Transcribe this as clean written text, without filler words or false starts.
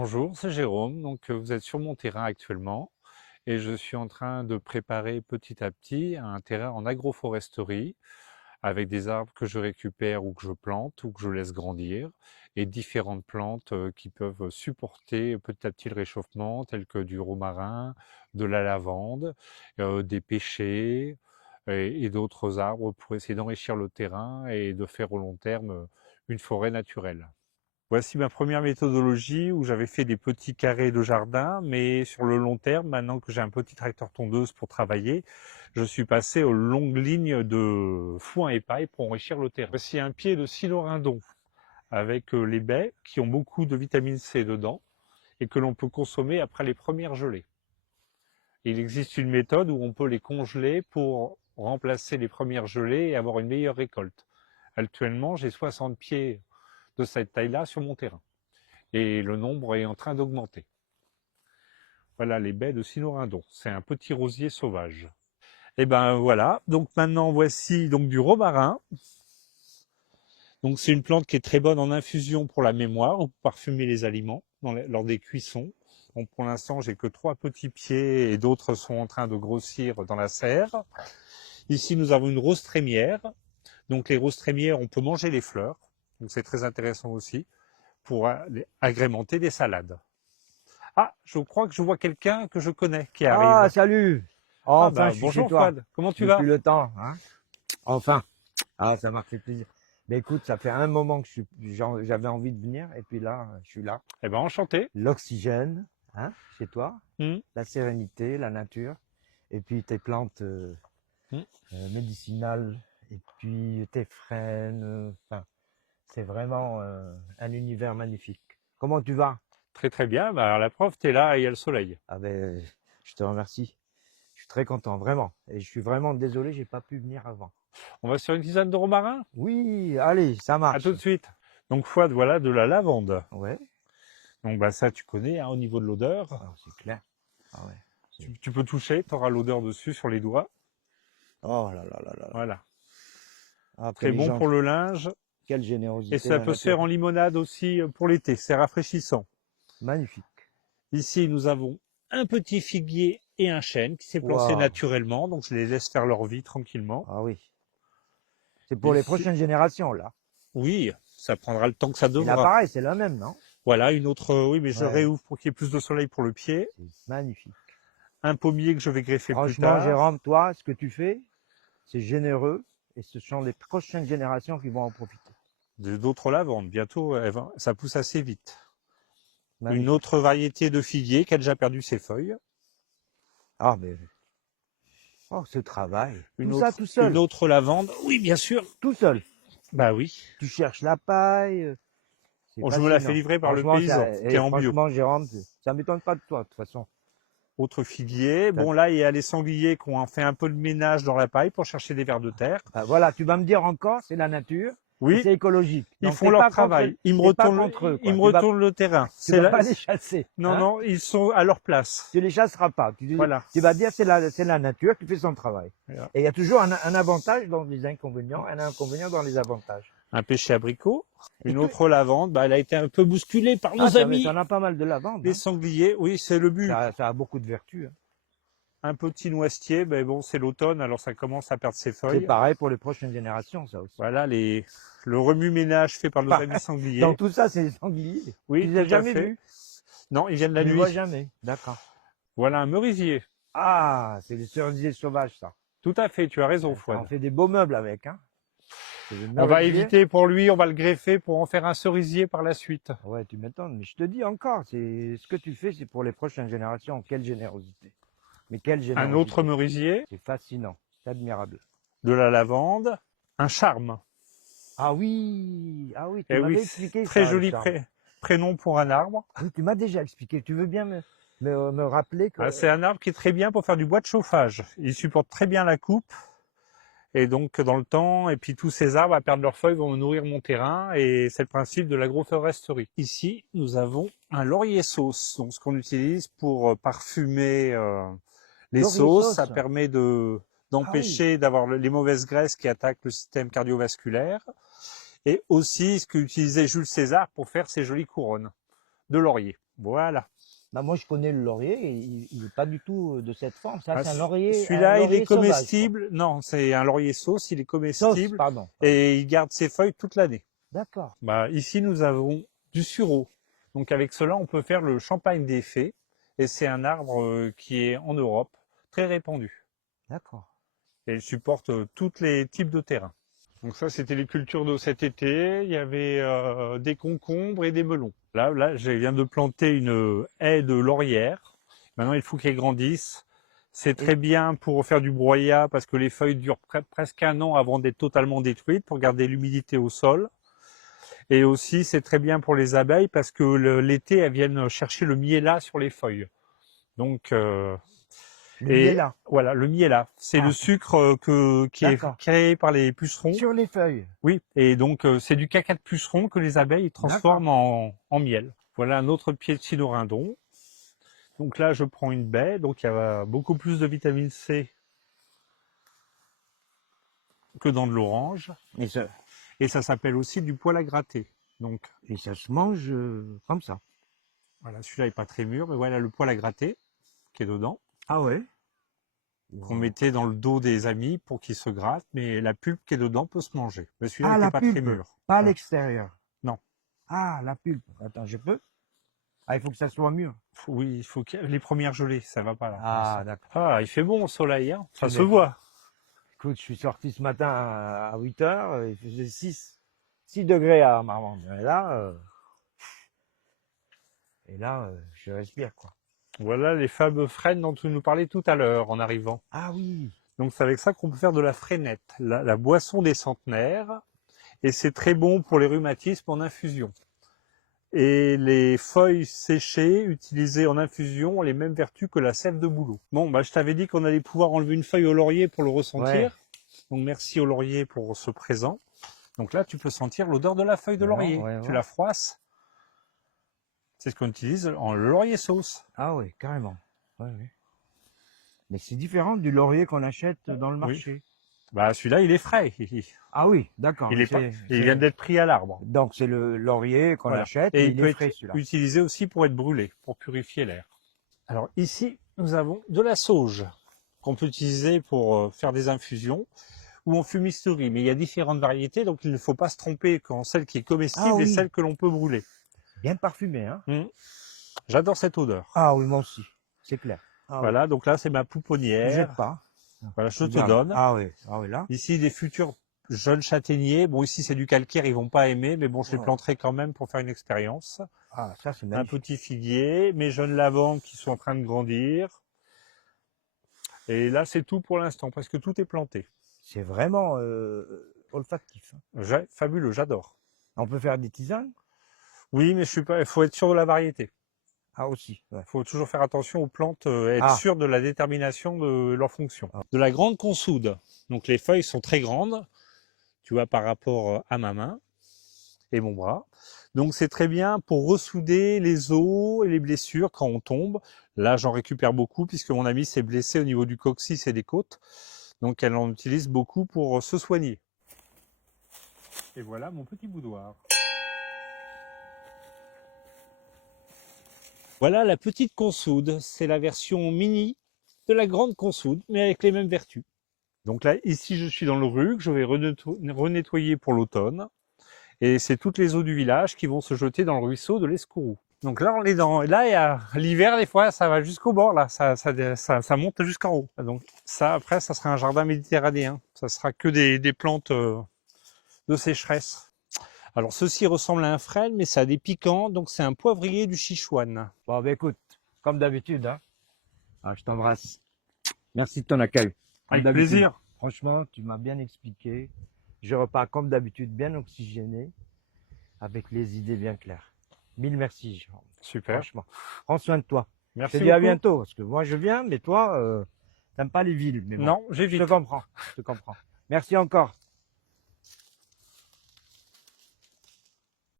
Bonjour, c'est Jérôme. Vous êtes sur mon terrain actuellement et je suis en train de préparer petit à petit un terrain en agroforesterie avec des arbres que je récupère ou que je plante ou que je laisse grandir et différentes plantes qui peuvent supporter petit à petit le réchauffement, telles que du romarin, de la lavande, des pêchers et d'autres arbres pour essayer d'enrichir le terrain et de faire au long terme une forêt naturelle. Voici ma première méthodologie où j'avais fait des petits carrés de jardin, mais sur le long terme, maintenant que j'ai un petit tracteur tondeuse pour travailler, je suis passé aux longues lignes de foin et paille pour enrichir le terrain. Voici un pied de cylorindon avec les baies qui ont beaucoup de vitamine C dedans et que l'on peut consommer après les premières gelées. Il existe une méthode où on peut les congeler pour remplacer les premières gelées et avoir une meilleure récolte. Actuellement, j'ai 60 pieds de cette taille-là sur mon terrain. Et le nombre est en train d'augmenter. Voilà les baies de cylorindon. C'est un petit rosier sauvage. Et ben voilà. Donc maintenant voici donc du romarin. Donc c'est une plante qui est très bonne en infusion pour la mémoire ou pour parfumer les aliments lors des cuissons. Donc pour l'instant j'ai que 3 petits pieds et d'autres sont en train de grossir dans la serre. Ici nous avons une rose trémière. Donc les roses trémières, on peut manger les fleurs. Donc c'est très intéressant aussi pour agrémenter des salades. Ah, je crois que je vois quelqu'un que je connais qui Ah, arrive. salut! Ah Enfin, bah je suis chez bonjour toi. Fred, comment tu Depuis vas? le temps, hein? Enfin. Ah, ça m'a fait plaisir. Mais écoute, ça fait un moment que j'avais envie de venir, et puis là, je suis là. Eh ben enchanté. L'oxygène, hein, chez toi, Hmm, la sérénité, la nature, et puis tes plantes hmm. médicinales, et puis tes frênes. Enfin, c'est vraiment un univers magnifique. Comment tu vas? Très très bien, bah, la preuve, t'es là et il y a le soleil. Ah ben, je te remercie. Je suis très content, vraiment. Et je suis vraiment désolé, j'ai pas pu venir avant. On va sur une tisane de romarin? Oui, allez, ça À tout marche. de suite. Donc Fred, voilà de la lavande. Ouais, Donc bah ça tu connais hein, au niveau de l'odeur. alors c'est clair. Ah ouais. Tu peux toucher, tu auras l'odeur dessus sur les doigts. Oh là là là là là. Voilà. Ah, que Très les bon gens, pour le linge. quelle Et générosité, ça la peut se faire nature. en limonade aussi pour l'été, c'est rafraîchissant. Magnifique. Ici, nous avons un petit figuier et un chêne qui s'est planté Waouh. naturellement, donc je les laisse faire leur vie tranquillement. Ah oui. C'est pour les Ici, prochaines générations, là. oui, ça prendra le temps que ça Et là, devra. pareil, c'est le même, non? Voilà, une autre, oui, mais je Ouais, réouvre pour qu'il y ait plus de soleil pour le pied. c'est magnifique. Un pommier que je vais greffer plus Franchement, tard. Jérôme, toi, ce que tu fais, c'est généreux. Et ce sont les prochaines générations qui vont en profiter. D'autres lavandes, bientôt, ça pousse assez vite. Une Magnifique. autre variété de figuier qui a déjà perdu ses feuilles. Ah, mais, oh, ce travail. Tout Une ça autre, tout une seul. autre lavande. Oui, bien sûr. Tout seul. Bah oui. Tu cherches la paille. C'est Bon, je me la fais fascinant. livrer par le Franchement, paysan, qui est en bio. franchement, Jérôme, ça m'étonne pas de toi, de toute façon. Autre figuier. T'as- Bon, là, il y a les sangliers qui ont fait un peu de ménage dans la paille pour chercher des vers de terre. Voilà, tu vas me dire encore, c'est la nature et Oui, c'est écologique. ils Donc font leur travail. t'es pas contre eux, Ils quoi. me retournent le terrain. Tu vas pas les chasser, Non, hein. non, ils sont à leur place. Tu les chasseras pas. Voilà. Tu vas dire c'est la nature qui fait son travail. Voilà. Et il y a toujours un avantage dans les inconvénients, un inconvénient dans les avantages. Un pêcher abricot. Et Une tout, autre lavande, bah, elle a été un peu bousculée par nos amis. t'en as pas mal de lavande, Les hein. sangliers, oui, c'est le but. Ça a beaucoup de vertus, hein. Un petit noisetier, ben bon, c'est l'automne, alors ça commence à perdre ses C'est feuilles. pareil pour les prochaines générations, ça aussi. Voilà, le remue-ménage fait par nos amis sangliers. Dans tout ça, c'est les sangliers. Oui, Tu les as tout à jamais fait. vus. Non, ils viennent la Tu les nuit. vois jamais. D'accord. Voilà un merisier. Ah, c'est les cerisiers sauvages, ça. Tout à fait, tu as raison, Ça Fouad. en fait des beaux meubles avec, hein. C'est des On va merisiers. éviter pour lui, on va le greffer pour en faire un cerisier par la suite. Ouais, tu m'étonnes. Mais je te dis encore, c'est ce que tu fais, c'est pour les prochaines générations. Quelle générosité. Mais quelle Un autre générosité. merisier, C'est fascinant. C'est admirable. de la lavande, un charme. Ah oui, tu Eh m'avais oui, expliqué très ça, le joli charme. prénom pour un arbre. Oui, tu m'as déjà expliqué. Tu veux bien me rappeler que... Ah, c'est un arbre qui est très bien pour faire du bois de chauffage. Il supporte très bien la coupe. Et donc, dans le temps, et puis tous ces arbres à perdre leurs feuilles vont nourrir mon terrain, et c'est le principe de l'agroforesterie. Ici, nous avons un laurier sauce, donc ce qu'on utilise pour parfumer les Laurier sauces. Ça sauce. permet Ah oui. d'empêcher d'avoir les mauvaises graisses qui attaquent le système cardiovasculaire, et aussi ce qu'utilisait Jules César pour faire ses jolies couronnes de laurier. Voilà. Bah, moi, je connais le laurier, et il est pas du tout de cette forme. Ça, Ah, c'est un laurier celui-là, il est sauvage, quoi. comestible. Non, c'est un laurier sauce, il est Sauce, comestible pardon. et il garde ses feuilles toute l'année. D'accord. Bah, ici, nous avons du sureau. Donc avec cela, on peut faire le champagne des fées. Et c'est un arbre qui est en Europe très répandu. D'accord. Et il supporte tous les types de terrains. Donc ça, c'était les cultures de cet été. Il y avait des concombres et des melons. Là, je viens de planter une haie de laurière. Maintenant, il faut qu'elle grandisse. C'est très bien pour faire du broyat parce que les feuilles durent presque un an avant d'être totalement détruites pour garder l'humidité au sol. Et aussi, c'est très bien pour les abeilles parce que l'été, elles viennent chercher le miella sur les feuilles. Donc, Le miella. voilà, le miella, c'est le sucre qui est créé par les pucerons. Sur les feuilles. Oui, et donc c'est du caca de puceron que les abeilles transforment en miel. Voilà un autre pied de cynodrindon. Donc là, je prends une baie, donc il y a beaucoup plus de vitamine C que dans de l'orange. Et ça s'appelle aussi du poil à gratter. Donc, et ça se mange comme ça. Voilà, celui-là n'est pas très mûr, mais voilà le poil à gratter qui est dedans. Ah ouais. Qu'on mettait dans le dos des amis pour qu'ils se grattent, mais la pulpe qui est dedans peut se manger. Mais celui-là n'était pas très mûr. Pas à l'extérieur. Non. Ah, la pulpe. Attends, je peux? Ah, il faut que ça soit mûr. Oui, il faut que les premières gelées, ça va pas là. Ah, d'accord. Ah, il fait bon au soleil, hein. Ça se voit. Écoute, je suis sorti ce matin à 8 heures, il faisait 6 degrés à Marmande. Et là, je respire, quoi. Voilà les fameux frênes dont tu nous parlais tout à l'heure en arrivant. Ah oui. Donc c'est avec ça qu'on peut faire de la frénette, la boisson des centenaires. Et c'est très bon pour les rhumatismes en infusion. Et les feuilles séchées utilisées en infusion ont les mêmes vertus que la sève de bouleau. Bon, bah je t'avais dit qu'on allait pouvoir enlever une feuille au laurier pour le ressentir. Ouais. Donc merci au laurier pour ce présent. Donc là, tu peux sentir l'odeur de la feuille de laurier. Tu la froisses. C'est ce qu'on utilise en laurier sauce. Ah oui, carrément. Ouais, oui. Mais c'est différent du laurier qu'on achète dans le marché. Oui. Bah celui-là, il est frais. Ah oui, d'accord. Il vient d'être pris à l'arbre. Donc c'est le laurier qu'on achète et il peut être utilisé aussi pour être brûlé, pour purifier l'air. Alors ici, nous avons de la sauge qu'on peut utiliser pour faire des infusions ou en fumisterie. Mais il y a différentes variétés, donc il ne faut pas se tromper quand celle qui est comestible et celle que l'on peut brûler. Bien parfumé, hein. J'adore cette odeur. Ah oui, moi aussi, c'est clair. Ah, voilà, donc là c'est ma pouponnière. Ne jette pas. Voilà, je te donne. Ah oui, là. Ici, des futurs jeunes châtaigniers. Bon, ici, c'est du calcaire, ils vont pas aimer, mais bon, je les planterai quand même pour faire une expérience. Ah, ça, c'est magnifique. Un petit figuier, mes jeunes lavandes qui sont en train de grandir. Et là, c'est tout pour l'instant, parce que tout est planté. C'est vraiment olfactif. Fabuleux, j'adore. On peut faire des tisanes? Oui, mais il faut être sûr de la variété. Ah aussi. Il faut toujours faire attention aux plantes, être sûr de la détermination de leur fonction. De la grande consoude. Donc les feuilles sont très grandes, tu vois, par rapport à ma main et mon bras. Donc c'est très bien pour ressouder les os et les blessures quand on tombe. Là, j'en récupère beaucoup puisque mon ami s'est blessé au niveau du coccyx et des côtes. Donc elle en utilise beaucoup pour se soigner. Et voilà mon petit boudoir. Voilà la petite consoude, c'est la version mini de la grande consoude, mais avec les mêmes vertus. Donc là, ici, je suis dans le Rug, je vais renettoyer pour l'automne. Et c'est toutes les eaux du village qui vont se jeter dans le ruisseau de l'Escourou. Donc là, on est dans... Là, l'hiver, des fois, ça va jusqu'au bord, là, ça monte jusqu'en haut. Donc ça, après, ça sera un jardin méditerranéen. Ça sera que des plantes de sécheresse. Alors, ceci ressemble à un frêne, mais ça a des piquants, donc c'est un poivrier du Sichuan. Bon, ben écoute, comme d'habitude, hein. Ah, je t'embrasse. Merci de ton accueil. Avec plaisir. Franchement, tu m'as bien expliqué. Je repars comme d'habitude, bien oxygéné, avec les idées bien claires. Mille merci, Jérôme. Super. Franchement, prends soin de toi. Merci Je te dis à bientôt, parce que moi je viens, mais toi, t'aimes pas les villes. Mais bon, non, j'évite. Je te comprends. Merci encore.